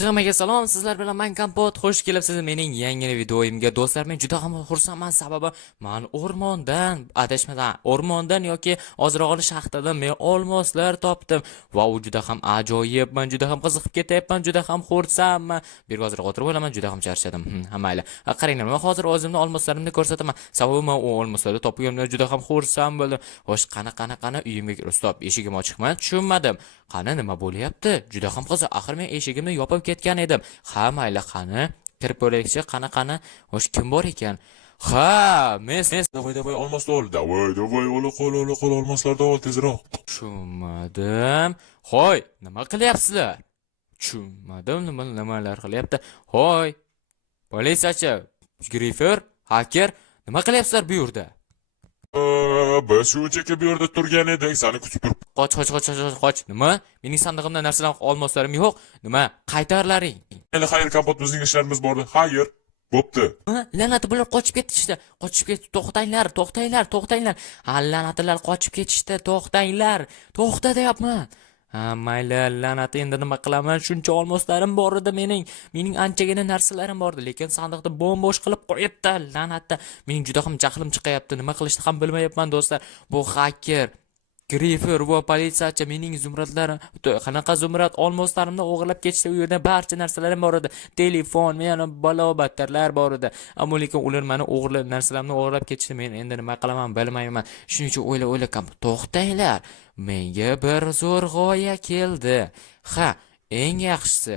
Hammaga salom, sizlar bilan men Kompot. Xush kelibsiz mening yangi videoyimga do'stlar. Men juda ham xursandman, sababi men o'rmondan yoki ozrog'li shaxtadan men olmoslar topdim. Va u juda ham ajoyib, men juda ham qiziqib ketyapman, juda ham xursandman. Bir hozir o'tirib olaman, juda ham charchadim. Mayli. Qaranglar, men hozir o'zimni olmoslarimni ko'rsataman. Sababi men u olmoslarni topganimdan juda ham xursand bo'ldim. Xo'sh, qana uyimga kirib, stop, eshigim ochiqmi? Tushunmadim. Qani nima bo'lyapti? Juda ham qiziq. Axir men eshigimni yopib ketgan edim. Ha, mayli, qani kirib ko'raylikchi. Qani. Xo'sh, kim bor ekan? Ha, men Давай, olmosni ol. Давай, ola qol olmoslarni ol tezroq. tushunmadim. Hoy, nima qilyapsizlar? Tushunmadim, nimalar qilyapti? Hoy, politsiyachi, grifer, haker, nima qilyapsizlar bu yerda? Biz shunchaki bu yerda turgan edik, seni kutib turib. Qoch. Nima? Mening sandig'imda narsalar olmoslarim yo'q. Nima? Qaytarlaring. Endi xayr, Kompot, bizning ishlarimiz bor. Xayr, bo'pti. La'nati bular qochib ketishdi. To'xtanglar. Ha, la'natlar qochib ketishdi. To'xta deyapman. Ha, mayli, la'nati, endi nima qilaman? Shuncha olmoslarim bor edi mening. Mening anchagina narsalarim bor edi, lekin sandiqni bo'm-bo'sh qilib qo'yibdi. La'natda. Mening juda ham jahlim chiqayapti. Nima qilishni ham bilmayapman, do'stlar. Bu hacker, grifer va politsiyachi mening qanaqa zumrad olmoslarimni o'g'irlab ketishdi. U yerda barcha narsalarim bor edi. Telefon, yana balo-battarlar bor edi. Ammo lekin ular meni narsalarimni o'g'irlab ketishdi. Men endi nima qilaman bilmayman. Shuning uchun o'yla to'xtanglar. Menga bir zo'r g'oya keldi. Ha, eng yaxshisi,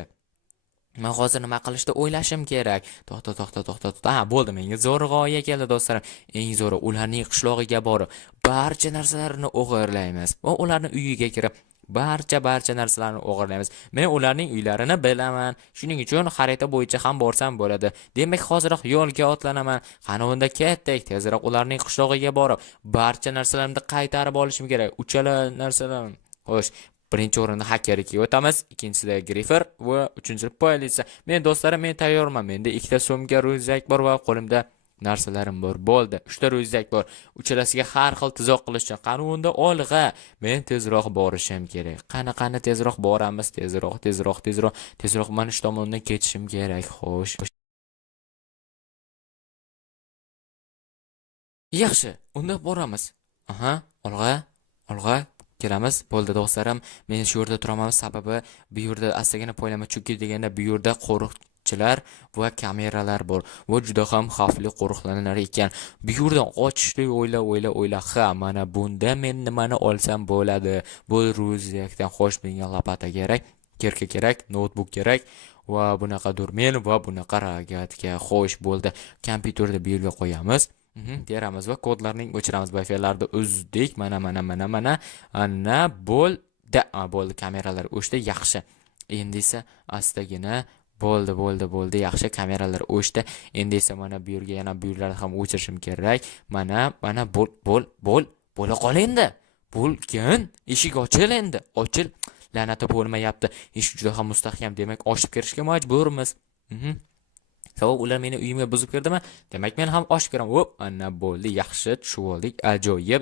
men hozir nima qilishni o'ylashim kerak. To'xta. Ha, bo'ldi, menga zo'r g'oya keldi, do'stlarim. Eng zo'ri ularning qishlog'iga borib, barcha narsalarini o'g'irlaymiz va ularning uyiga kirib barcha narsalarni o'g'irlaymiz. Men ularning uylarini bilaman. Shuning uchun xarita bo'yicha ham borsam bo'ladi. Demak, hozirroq yo'lga otlanaman. Qani unda ketdik, tezroq ularning qishlog'iga borib, barcha narsalarimni qaytarib olishim kerak. Uchala narsalarim. Xo'sh, birinchi o'rinda hakkerga o'tamiz, ikkinchisida grifer va uchinchisi politsiya. Men do'stlarim, men tayyorman. Menda ikkita sumka, ryukzak bor va qo'limda narsalarim bor. Bo'ldi, 3 ta ryukzak bor. Uchalasiga har xil tuzoq qilishgan. Qani unda olg'a. Men tezroq borishim kerak. Qani tezroq boramiz, tezroq mana shu tomondan ketishim kerak. Xo'sh. Yaxshi, unda boramiz. Aha, olg'a kelamiz. Bo'ldi, do'stlarim, men shu yerda turaman, sababi bu yerda astagina poylama chunki deganda bu yerda qo'riqchilar va kameralar bor. Va juda ham xavfli qo'riqlanar ekan. Bu yerdan qochishni o'yla. Ha, mana bunda men nimani olsam bo'ladi? Bu ryukzakdan xo'sh, menga lopata kerak, kirka kerak, notebook kerak va bunaqa durmen va bunaqa rogatka. Xo'sh, bo'ldi. Kompyuterni bu yerga qo'yamiz. Teramiz va kodlarning o'chiramiz. Wi-Fi-larni uzdik. Mana. Ana bo'ldi, kameralar o'chdi. Yaxshi. Endi esa astagina bo'ldi. Yaxshi, kameralar o'chdi. Endi esa mana bu yerga yana bu yerlarni ham o'chirishim kerak. Mana bo'la qol endi. Bo'lgan. Eshik ochil endi. Ochil. La'nati bo'lmayapti. Eshik juda ham mustahkam, demak ochib kirishga majburmiz. Sabab ular meni uyimga buzib kirdimi? Demak, men ham ochib kiraman. Hop, ana bo'ldi, yaxshi, tushib oldik. Ajoyib.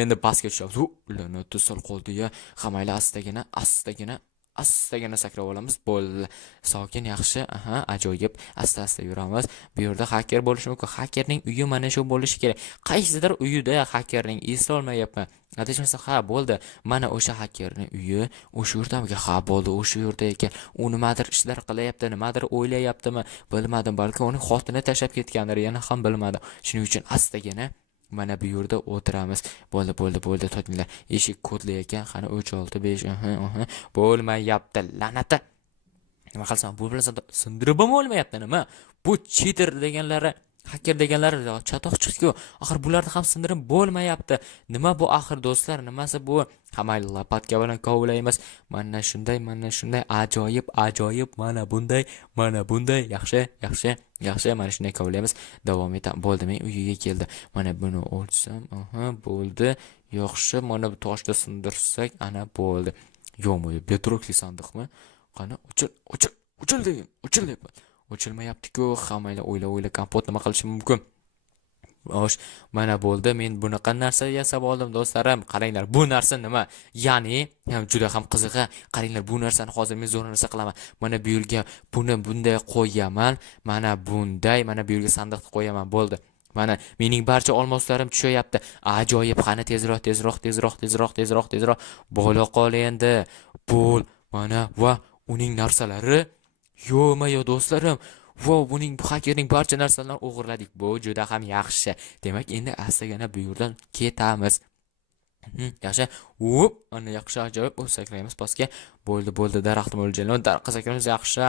Endi pastga tushamiz. La'nati sal qoldi-ya. Hamayla astagina sakrab olamiz. Bo'ldi. Sokin, yaxshi. Aha, ajoyib. Asta yuramiz. Bu yerda hacker bo'lishi mumkin. Hackerning uyi mana shu bo'lishi kerak. Qaysidir uyida hackerning eslolmayapman. Adashmasam, ha, bo'ldi. Mana o'sha hackerning uyi o'sha yerdami? Ha, bo'ldi, o'sha yerda ekan. U nimadir ishlar qilyapti, nimadir o'ylayaptimi? Bilmadim, balki uning xotini tashlab ketgandir, yana ham bilmadim. Shuning uchun astagina mana bu yerda o'tiramiz. Bo'ldi, to'tinglar. Eshik kodli ekan. Qani 365. Bo'lmayapti, la'nati. Nima qilsam, bu bilan sindirib ham olmayapti, nima? Bu cheater deganlari, hacker deganlari chatoq chiqdi-ku. Axir bularni ham sindirib bo'lmayapti. Nima bu axir, do'stlar? Nimasi bu? Hamayli lopatka bilan kovlaymiz. Mana shunday, ajoyib, mana bunday. Yaxshi. Mana shunday kovlaymiz. Davom etamiz. Bo'ldi, men uyiga keldi. Mana buni olsam, bo'ldi. Yaxshi, mana bu toshda sindirsak, ana bo'ldi. Yo'qmi, betrokli sandiqmi? Qani, ochil deyapman. Ochilmayapti-ku. Hamayla o'yla, Kompot nima qilishi mumkin? Xo'sh, mana bo'ldi. Men bunaqa narsa yasab oldim do'stlarim. Qaranglar, bu narsa nima? Ya'ni, juda ham qiziq. Qaranglar, bu narsani hozir men zo'r narsa qilaman. Mana bu yerga buni bunday qo'yaman. Mana bunday, mana bu yerga sandiqni qo'yaman. Bo'ldi. Mana mening barcha olmoslarim tushyapti. Ajoyib, qani tezroq. Bo'la qol endi. Bo'l. Mana va uning narsalari yo'ma-yo do'stlarim. Wow, buning hakerning barcha narsalarini o'g'irladik. Bu juda ham yaxshi. Demak, endi astagina bu yerdan ketamiz. Yaxshi. Ana yaxshi ajoyib. Sakraymiz pastga. Bo'ldi. Daraxtni mo'ljallaymiz. Daraxtga sakraymiz. Yaxshi,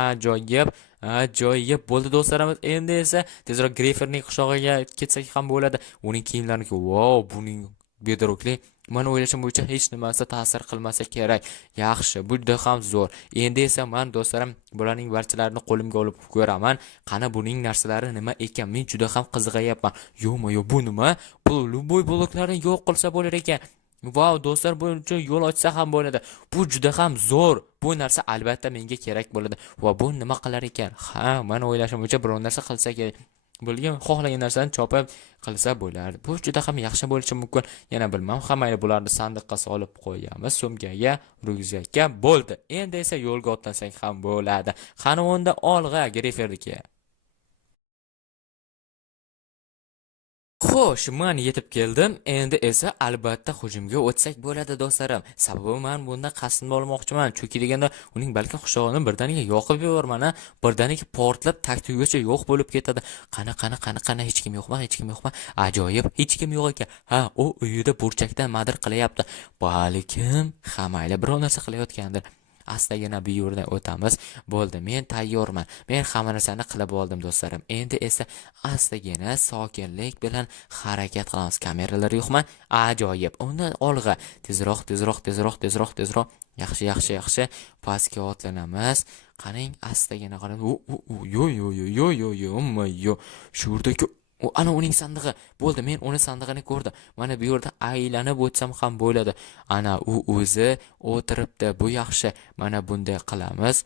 ajoyib. Bo'ldi do'stlarimiz. Endi esa tezroq Greyferning qishlog'iga ketsak ham bo'ladi. Uning kiyimlarini, wow, buning bedrokli. Mana o'ylashim bo'yicha hech nimasi ta'sir qilmasa kerak. Yaxshi, bu juda ham zo'r. Endi esa men do'stlarim bularning barchalarini qo'limga olib ko'raman. Qani buning narsalari nima ekan? Men juda ham qiziqayapman. Yo'q, bu nima? Bu luboy bloklarni yo'q qilsa bo'lar ekan. Wow, do'stlar, bu uchun yo'l ochsa ham bo'ladi. Bu juda ham zo'r. Bu narsa albatta menga kerak bo'ladi. Va bu nima qilar ekan? Men o'ylashim bo'yicha biror narsa qilsa kerak. Bo'lgan xohlagan narsani chopib qilsa bo'lardi. Bu juda ham yaxshi bo'lishi mumkin. Yana bilmam, hammayni bularni sandiqqa solib qo'yamiz, sumkaga, ryukzakka. Bo'ldi. Endi esa yo'lga otlansak ham bo'ladi. Qani unda olg'a Greyferniki. Xo'sh, men yetib keldim. Endi esa albatta hujumga o'tsak bo'ladi do'stlarim. Sababi men bunda qasdni olmoqchiman. Chunki deganda uning balki qushog'ini birdaniga yoqib yubormana, birdaniga portlab taktigacha yo'q bo'lib ketadi. Qani hech kim yo'qmi? Ajoyib, hech kim yo'q ekan. U uyida burchakdan madir qilyapti. Balkim mayli biror narsa qilayotgandir. Astagina bu yo'ldan o'tamiz. Bo'ldi, men tayyorman. Men hamma narsani qilib oldim do'stlarim. Endi esa astagina sokinlik bilan harakat qilamiz. Kameralar yo'qmi? Ajoyib. Undan olg'a tezroq. Yaxshi. Pastga otlanamiz. Qarang, astagina qarang. Yo. Shu yerda ana uning sandig'i. Bo'ldi, men uni sandig'ini ko'rdim. Mana bu yerda aylanib o'tsam ham bo'ladi. Ana u o'zi o'tiribdi. Bu yaxshi. Mana bunday qilamiz.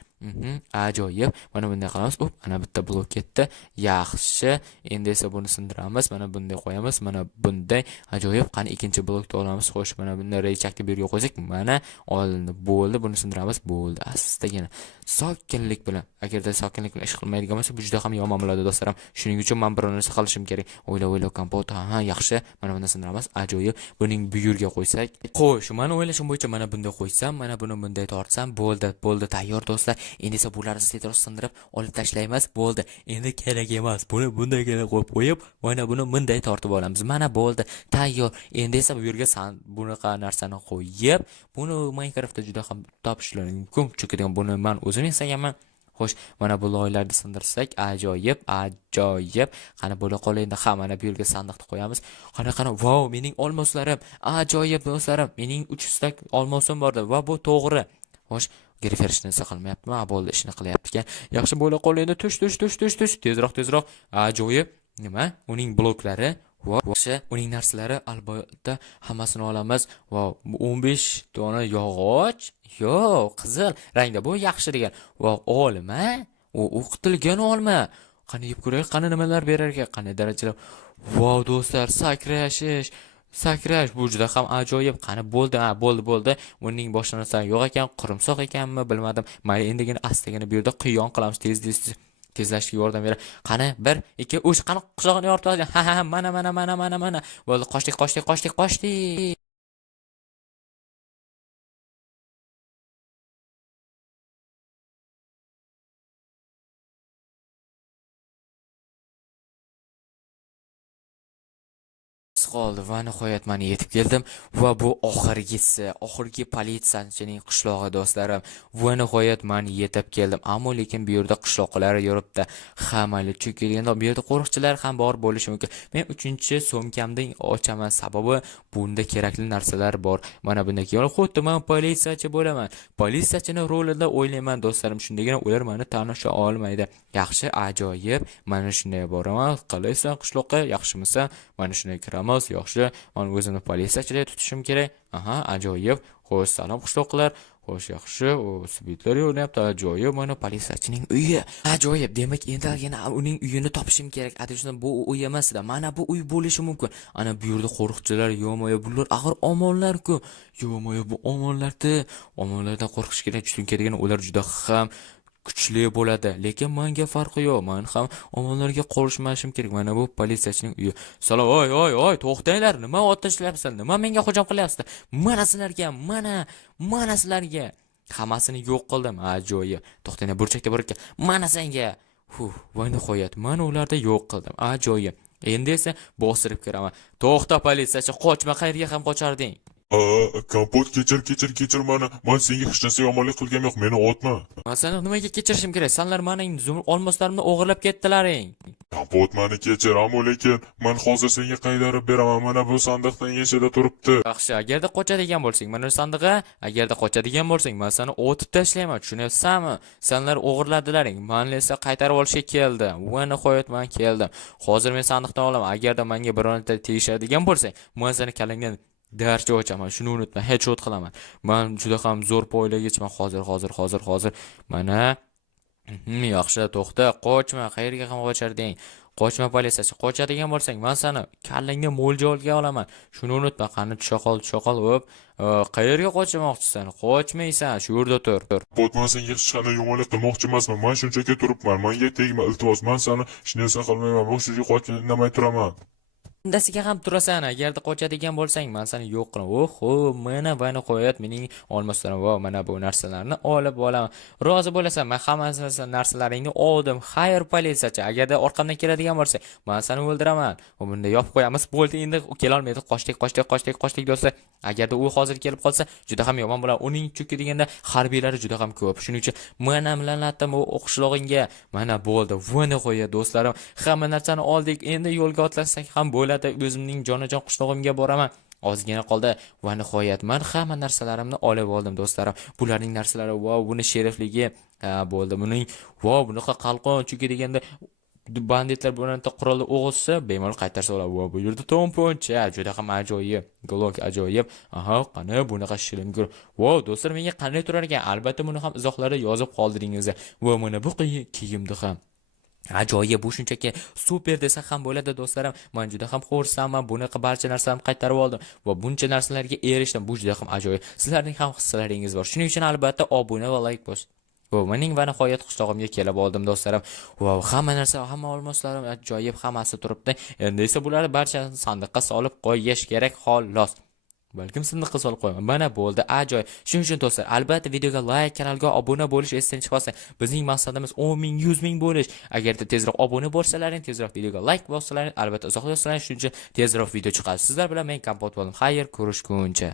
Ajoyib. Mana bunday qilamiz. Ana bitta blok ketdi. Yaxshi. Endi esa buni sindiramiz. Mana bunday qo'yamiz. Mana bunday. Ajoyib. Qani ikkinchi blokni olamiz. Xo'sh, mana bunday rechakni bu yerga qo'ysak, mana olindi. Bo'ldi. Buni sindiramiz. Bo'ldi. Astagina. Sokinlik bilan. Agarda sokinlik bilan ish qilmaydigan bo'lsa, bu juda ham yomon bo'ladi do'stlarim. Shuning uchun men bir narsa qilishim kerak. O'yla kompot. Yaxshi. Mana bunday sindiramiz. Ajoyib. Buning bu yerga qo'ysak. Xo'sh, men o'ylashim bo'yicha mana bunday qo'ysam, mana buni bunday tortsam, bo'ldi. Tayyor do'stlar. Endi esa bularni tezroq sindirib olib tashlaymiz. Bo'ldi. Endi kerak emas. Buni bunday qo'yib, mana buni bunday tortib olamiz. Mana bo'ldi. Tayyor. Endi esa bu yerga bunaqa narsani qo'yib, buni Minecraftda juda ham topishlari mumkin. Chunki buni men o'zim yasaganman. Xo'sh, mana bu loylarni sindirsak, ajoyib. Qani bo'la qol endi mana bu yerga sandiqni qo'yamiz. Qani, wow, mening olmoslarim. Ajoyib do'stlarim. Mening 3 stak olmosim bordi va bu to'g'ri. Xo'sh, Greyfer ishni qilmayaptimi? Bo'ldi, ishni qilyapti ekan. Yaxshi bo'la qol endi. Tush. Tezroq. Ajoyib. Nima? Uning bloklari Yaxshi, uning narsalari albatta hammasini olamiz. 15 dona yog'och. Qizil rangda bu yaxshi degan. Olma. U o'qitilgan olma. Qani yeb ko'raylik, qani nimalar berar ekan, qani darajalar. Do'stlar, sakrash bu juda ham ajoyib. Qani bo'ldi. Uning boshqa narsa yo'q ekan, qurimsoq ekanmi bilmadim. Mayli, endigina astagina bu yerda qiyon qilamiz tezlashga yordam beradi. Qani 1 2 3 qani qushog'ini yorib olgan. Mana. Bo'ldi, qochdik. Qoldi va nihoyat men yetib keldim va bu oxirgi politsiyachining qishlog'i do'stlarim. Va nihoyat men yetib keldim. Ammo lekin bu yerda qishloqlar yuribdi. Mayli, chunki bu yerda qo'riqchilar ham bor bo'lishi mumkin. Men 3-so'mkamni ochaman, sababi bunda kerakli narsalar bor. Mana bunday keyin xuddi men politsiyachi bo'laman. Politsiyachining rolida o'ylayman do'stlarim. Shundagina ular meni tanisha olmaydi. Yaxshi, ajoyib. Mana shunday boraman. Qilaysan qishloqqa, yaxshimisan? Mana shunday kiraman. Yaxshi, men o'zimni politsiyachiday tutishim kerak. Ajoyib. Xo'sh, salom qishloqlar. Xo'sh, yaxshi. U svitlar yo'nayapti. Ajoyib. Mana politsiyachining uyi. Ajoyib. Demak, endagina uning uyini topishim kerak. Adashsam bu uy emas-da. Mana bu uy bo'lishi mumkin. Ana bu yerda qo'riqchilar, yo'moyo bular axir omonlar-ku. Yo'moyo bu omonlar-da. Omonlardan qo'rqish kerak. Chunki degan ular juda ham kuchli bo'ladi, lekin menga farqi yo'q. Men ham omonlarga qo'shmashim kerak. Mana bu politsiyachining uyi. Salom, oy, to'xtanglar. Nima ot tashlayapsizlar? Nima menga hujum qilyapsizlar? Mana sizlarga, mana sizlarga. Hammasini yo'q qildim. Ajoyib. To'xtanglar, burchakda burchakka. Mana senga. Va nihoyat, men ularni yo'q qildim. Ajoyib. Endi esa bostirib kiraman. To'xta politsiyachi, qochma, qayerga ham qocharding? Kompot kechir mana. Men senga hech narsa yomonlik qilganim yo'q, meni otma. Men seni nimaga kechirishim kerak? Senlar mening olmoslarimni o'g'irlab ketdilaring. Kompot meni kechir, ammo lekin men hozir senga qaytarib beraman. Mana bu sandiqning ichida turibdi. Yaxshi, agarda qochadigan bo'lsang, mana shu sandiqqa, agarda qochadigan bo'lsang, men seni otib tashlayman, tushunyapsanmi? Senlar o'g'irladilaring, men esa qaytarib olishga keldim. Va nihoyat men keldim. Hozir men sandiqdan olaman. Agarda menga bironta tegishadigan bo'lsang, men seni kalangdan darcha ochaman. Shuni unutma, headshot qilaman. Men juda ham zo'r poylagichman hozir. Mana yaxshi, to'xta, qochma, qayerga ham qocharding? Qochma politsiyachi, qochadigan bo'lsang, men seni kallangga mo'ljalga olaman. Shuni unutma, qani tusha qol, hop. Qayerga qochmoqchisan? Qochmaysan, shu yerda tur. Kompot, men senga hech qanday yomonlik qilmoqchi emasman. Men shunchaki turibman. Menga tegma, iltimos. Men seni hech narsa qilmayman. Bu shuncha qochib indamay turaman. Undasiga ham turasan. Agarda qochadigan bo'lsang, men seni yo'q qilaman. Oho, mana va nihoyat mening olmoslarim va mana bu narsalarni olib olaman. Rozi bo'lasan, men hamma narsalaringni oldim. Xayr politsiyachi, agarda orqamdan keladigan bo'lsa, men seni o'ldiraman. Va bunda yopib qo'yamiz. Bo'ldi, endi kela olmaydi. Qochdik do'stlar. Agarda u hozir kelib qolsa, juda ham yomon bo'ladi. Uning chunki deganda harbiylari juda ham ko'p. Shuning uchun men ham lanatdim u qishlog'ingga. Mana bo'ldi. Va nihoyat do'stlarim, hamma narsani oldik. Endi yo'lga otlasak ham bo'ladi. O'zimning jonajon qishlog'imga boraman. Ozgina qoldi va nihoyat men hamma narsalarimni olib oldim do'stlarim. Bularning narsalari, buni sherifligi bo'ldi. Buning bunaqa qalqon chunki deganda banditlar bironta qurolni o'g'irsa, bemalol qaytarsa bo'ladi. Bu yerda to'mponcha, juda ham ajoyib. Glock ajoyib. Aha, qani bunaqa shilingur. Do'stlar, menga qanday turar ekan? Albatta buni ham izohlarda yozib qoldiringizlar. Mana bu kiyimdi ham ajoyib, bu shunchaki super desa ham bo'ladi do'stlarim. Men juda ham xursandman. Bunaqa barcha narsalarni qaytarib oldim va buncha narsalarga erishdim. Bu juda ham ajoyib. Sizlarning ham hissalaringiz bor. Shuning uchun albatta obuna va like bos. Mening va nihoyat qishlog'imga kelib oldim do'stlarim. Hamma narsa, hamma olmoslarim ajoyib, hammasi turibdi. Endi esa bularni barchasini sandiqqa solib qo'yish kerak, xolos. Balkim sandiqqa solib qo'yaman. Mana bo'ldi, ajoyib. Shuning uchun do'stlar, albatta videoga like, kanalga obuna bo'lish esdan chiqmasin. Bizning maqsadimiz 10 ming, 100 ming bo'lish. Agarda tezroq obuna bo'lsalaring, tezroq videoga like bossalaring, albatta uzoq yozsalaring, shuning uchun tezroq video chiqadi. Sizlar bilan men Kompot bo'ldim. Xayr, ko'rishguncha.